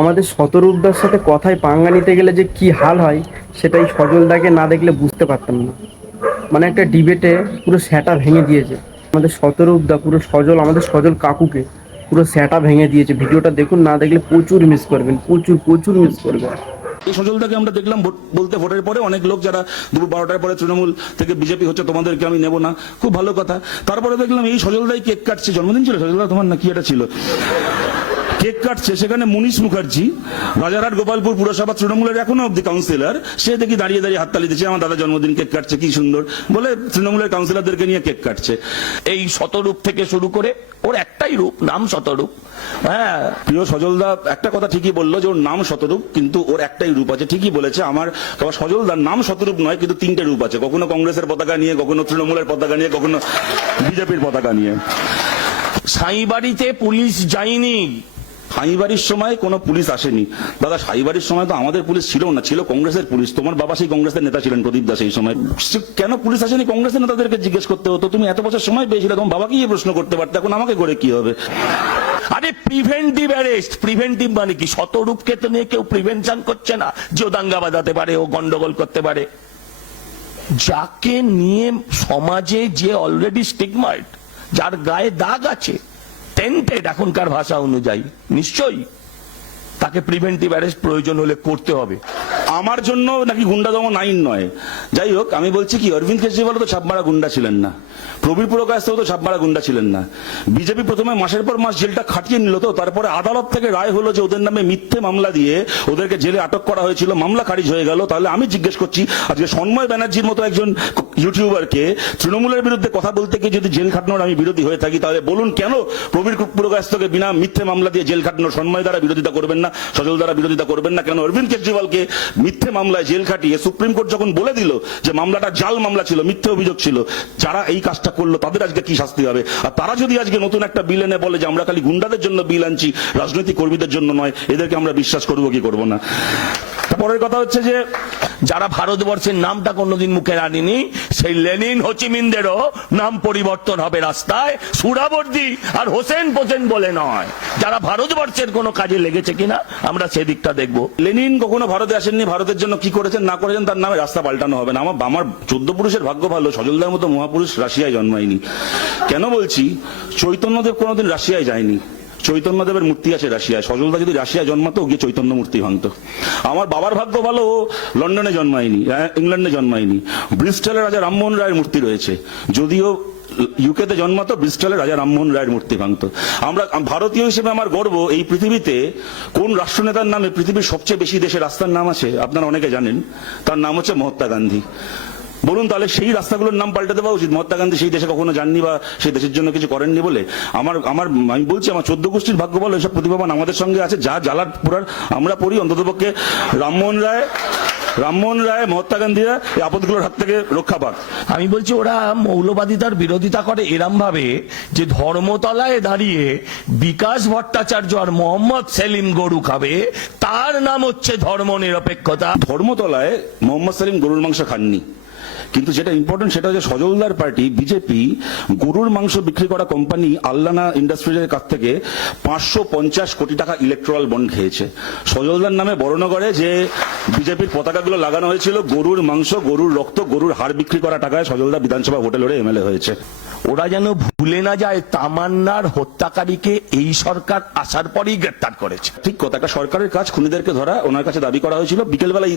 আমাদের শতরূপদার সাথে কথায় পাঙ্গা নিতে গেলে যে কি হাল হয় সেটাই সজলদাকে না দেখলে বুঝতে পারতাম না। মানে একটা ডিবেটে পুরো স্যাটা ভেঙে দিয়েছে আমাদের শতরূপদা, পুরো সজল, আমাদের সজল কাকুকে পুরো স্যাটা ভেঙে দিয়েছে। ভিডিওটা দেখুন, না দেখলে প্রচুর মিস করবেন, প্রচুর প্রচুর মিস করবেন। এই সজলদাকে আমরা দেখলাম বলতে ভোটের পরে অনেক লোক যারা দুপুর 12টার পরে তৃণমূল থেকে বিজেপি হচ্ছে তোমাদেরকে আমি নেব না, খুব ভালো কথা। তারপরে দেখলাম এই সজলদাই কেক কাটছে, জন্মদিন ছিল সজলদা তোমার না কি এটা ছিল, কেক কাটছে, সেখানে মুনিশ মুখার্জি রাজারহাট গোপালপুর পুরসভা তৃণমূলের এখনো অব্দি কাউন্সিলর, সে দেখি দাঁড়িয়ে দাঁড়িয়ে হাততালি দিচ্ছে, আমার দাদা জন্মদিন কেক কাটছে, কি সুন্দর বলে তৃণমূলের কাউন্সিলরদেরকে নিয়ে কেক কাটছে। এই শতরূপ থেকে শুরু করে ওর একটাই রূপ, নাম শতরূপ। হ্যাঁ, প্রিয় সজলদা একটা কথা ঠিকই বললো যে ওর নাম শতরূপ, কিন্তু ওর একটাই রূপ আছে, ঠিকই বলেছে। আমার সজলদার নাম শতরূপ নয়, কিন্তু তিনটে রূপ আছে, কখনো কংগ্রেসের পতাকা নিয়ে, কখনো তৃণমূলের পতাকা নিয়ে, কখনো বিজেপির পতাকা নিয়ে। সাঁইবাড়িতে পুলিশ যায়নি, সাঁইবাড়ির সময় কোনো পুলিশ আসেনি দাদা, সাঁইবাড়ির সময় তো আমাদের পুলিশ ছিল না, ছিল কংগ্রেসের পুলিশ। তোমার বাবা সেই কংগ্রেসের নেতা ছিলেন, প্রদীপ দাস। এই সময় কেন পুলিশ আসেনি কংগ্রেসের নেতাদেরকে জিজ্ঞেস করতে হতো, তুমি এত বছর সময় পেয়েছিলে, তোমার বাবাকে এই প্রশ্ন করতে পারতে, এখন আমাকে করে কি হবে? আরে প্রিভেন্টিভ অ্যারেস্ট, প্রিভেন্টিভ মানে কি? শতরূপকে তো নিয়ে কেউ প্রিভেনশন করছে না যে ও দাঙ্গা বাজাতে পারে, ও গন্ডগোল করতে পারে। যাকে নিয়ে সমাজে যে অলরেডি স্টিগমাইড, যার গায়ে দাগ আছে, টেন্টেড এখনকার ভাষা অনুযায়ী, নিশ্চয়ই তাকে প্রিভেন্টিভ অ্যারেস্ট প্রয়োজন হলে করতে হবে। আমার জন্য নাকি গুন্ডা দমন আইন নয়, যাই হোক, আমি বলছি কি, অরবিন্দ কেজরিওয়াল তো ছাপমারা গুন্ডা ছিলেন না, প্রবীর পুরকায়স্থ তো ছাপমারা গুন্ডা ছিলেন না। বিজেপি প্রথমে মাসের পর মাস জেলটা খাটিয়ে নিল, তো তারপরে আদালত থেকে রায় হলো যে ওদের নামে মিথ্যে মামলা দিয়ে ওদেরকে জেলে আটক করা হয়েছিল, মামলা খারিজ হয়ে গেল। তাহলে আমি জিজ্ঞেস করছি, আজকে সন্ময় ব্যানার্জির মতো একজন ইউটিউবারকে তৃণমূলের বিরুদ্ধে কথা বলতে গিয়ে যদি জেল খাটানোর আমি বিরোধী হয়ে থাকি, তাহলে বলুন কেন প্রবীর পুরকায়স্থকে বিনা মিথ্যে মামলা দিয়ে জেল খাটানোর সন্ময় দ্বারা বিরোধিতা করবেন না, সজল দ্বারা বিরোধিতা করবেন না? কেন অরবিন্দ কেজরিওয়ালকে মিথ্যে মামলায় জেল খাটিয়ে সুপ্রিম কোর্ট যখন বলে দিল যে মামলাটা জাল মামলা ছিল, মিথ্যে অভিযোগ ছিল, যারা এই কাজটা করলো তাদের আজকে কি শাস্তি হবে? আর তারা যদি আজকে নতুন একটা বিল এনে বলে যে আমরা খালি গুন্ডাদের জন্য বিল আনছি, রাজনৈতিক কর্মীদের জন্য নয়, এদেরকে আমরা বিশ্বাস করবো কি করবো না? পরের কথা হচ্ছে যে যারা ভারতবর্ষের নামটা কোনোদিন মুখে আনেনি, সেই লেনিন হোচিমিনদেরও নাম পরিবর্তন হবে রাস্তায়, সুরাবর্দি আর হোসেন পোসেন বলে নয়। যারা ভারতবর্ষের কোনো কাজে লেগেছে কিনা আমরা সেদিকটা দেখবো। লেনিন কখনো ভারতে আসেননি, ভারতের জন্য কি করেছেন না করেছেন তার নামে রাস্তা পাল্টানো হবে না। আমার 14 পুরুষের ভাগ্য ভালো, সজলদার মতো মহাপুরুষ রাশিয়ায় জন্মায়নি। কেন বলছি, চৈতন্যদেব কোনোদিন রাশিয়ায় যায়নি, চৈতন্যদেবের মূর্তি আছে রাশিয়ায়। সজলদা যদি রাশিয়ায় জন্মাতো, গিয়ে চৈতন্য মূর্তি ভাঙতো। আমার বাবার ভাগ্য ভালো, ও লন্ডনে জন্মায়নি, ইংল্যান্ডে জন্মায়নি। ব্রিস্টলের রাজা রামমোহন রায়ের মূর্তি রয়েছে, যদিও ইউকেতে জন্মাতো, ব্রিস্টলে রাজা রামমোহন রায়ের মূর্তি ভাঙতো। আমরা ভারতীয় হিসেবে আমার গর্ব, এই পৃথিবীতে কোন রাষ্ট্রনেতার নামে পৃথিবীর সবচেয়ে বেশি দেশে রাস্তার নাম আছে আপনারা অনেকে জানেন, তার নাম হচ্ছে মহাত্মা গান্ধী। বলুন তাহলে সেই রাস্তাগুলোর নাম পাল্টে দেওয়া উচিত? মহাত্মা গান্ধী সেই দেশে কখনো যাননি বা সেই দেশের জন্য কিছু করেননি বলে? আমি বলছি আমার 14 গোষ্ঠীর ভাগ্য ভালো, এসব প্রতিভাবান আমাদের সঙ্গে আছে, যা জ্বালার পুরার আমরা পড়ি, অন্ততপক্ষে রামমোহন রায়, মহাত্মা গান্ধীরা এই আপদগুলোর হাত থেকে রক্ষা পাক। আমি বলছি ওরা মৌলবাদিতার বিরোধিতা করে এরম ভাবে যে ধর্মতলায় দাঁড়িয়ে বিকাশ ভট্টাচার্য আর মোহাম্মদ সেলিম গরু খাবে, তার নাম হচ্ছে ধর্ম নিরপেক্ষতা। ধর্মতলায় মোহাম্মদ সেলিম গরুর মাংস খাননি, কিন্তু যেটা ইম্পর্টেন্ট সেটা হচ্ছে সজলদার পার্টি বিজেপি গরুর মাংস বিক্রি করা কোম্পানি আল্লানা ইন্ডাস্ট্রিজের কাছ থেকে 550 কোটি টাকা ইলেকট্রাল বন্ড খেয়েছে। সজলদার নামে বর্ণগড়ে যে বিজেপির পতাকাগুলো লাগানো হয়েছিল, গরুর মাংস, গরুর রক্ত, গরুর হাড় বিক্রি করা টাকায় সজলদা বিধানসভা ভোটে লড়ে এমএলএ হয়েছে। ওরা যেন ভুলে না যায় তামান্নার হত্যাকারীকে এই সরকার আসার পরেই গ্রেপ্তার করেছে। ঠিক কথা, একটা সরকারের কাজ খুনিদেরকে ধরা, ওনার কাছে দাবি করা হয়েছিল। বিকেলবেলায়